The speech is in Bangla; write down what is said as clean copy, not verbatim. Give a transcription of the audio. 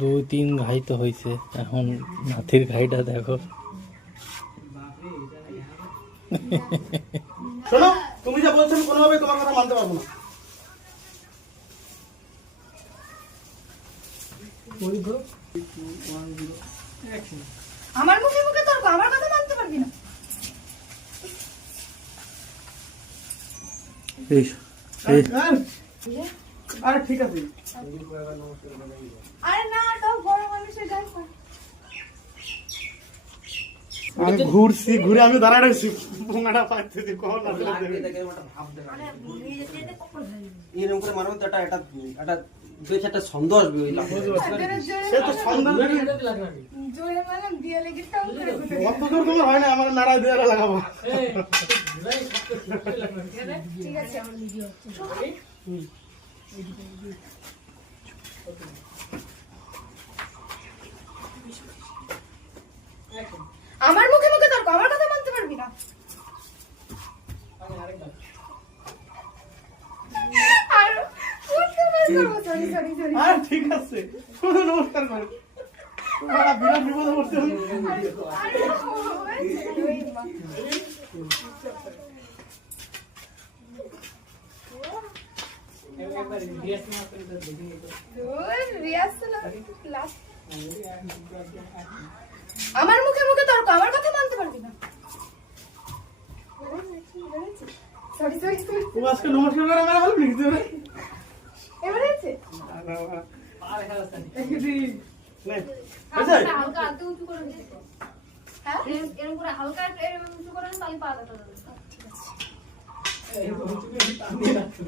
2-3 ঘাই তো হয়েছে, এখন নাতির ঘাইটা দেখো। শোনো, তুমি যা বলছো আমি কোনোভাবে তোমার কথা মানতে পারবো না। আমার মুখে মুখে তর্ক, আমার কথা মানতে পারবি না। আরে ঠিক আছে। আরে না, তাও বড় মানুষের গায়ে পড়ে। আমি ঘুরছি, ঘুরে আমি দাঁড়ায় রয়েছি, পোঙাটা পাইতেছি কখন না দেবে। আরে নিজে যেতে কখন হয়? এরকম করে মারবো তো একটা বেশ একটা ছন্দ আসবে ওই লাফে। সে তো সন্ধান জোরে মানে দিয়ে লেগে টাও করে ঘুরে। অত দূর তোমার হয় না, আমার নাড়ায় দিয়ে লাগাবো। ঠিক আছে, আমার ভিডিও হচ্ছে। আমার মুখে মুখে তর্ক, আমার কথা মানতে পারবি না। আর বুঝতে পারবো, সরি সরি সরি। আর ঠিক আছে, শুধু নমস্কার করে তোমারা বিরাট বিপদে পড়ছে। আমার মুখে মুখে তর্ক, আমার কথা মানতে পারবি না। Sorry sorry sorry. ও আজকে নমস্কার করে মেরে বলবি কিছু রে? এবারে আছে? হালকা হাতে উঁচু করে দিস। হ্যাঁ? এরকম করে হালকা এরকম উঁচু করে তাহলে পা ব্যথা যাবে। ঠিক আছে।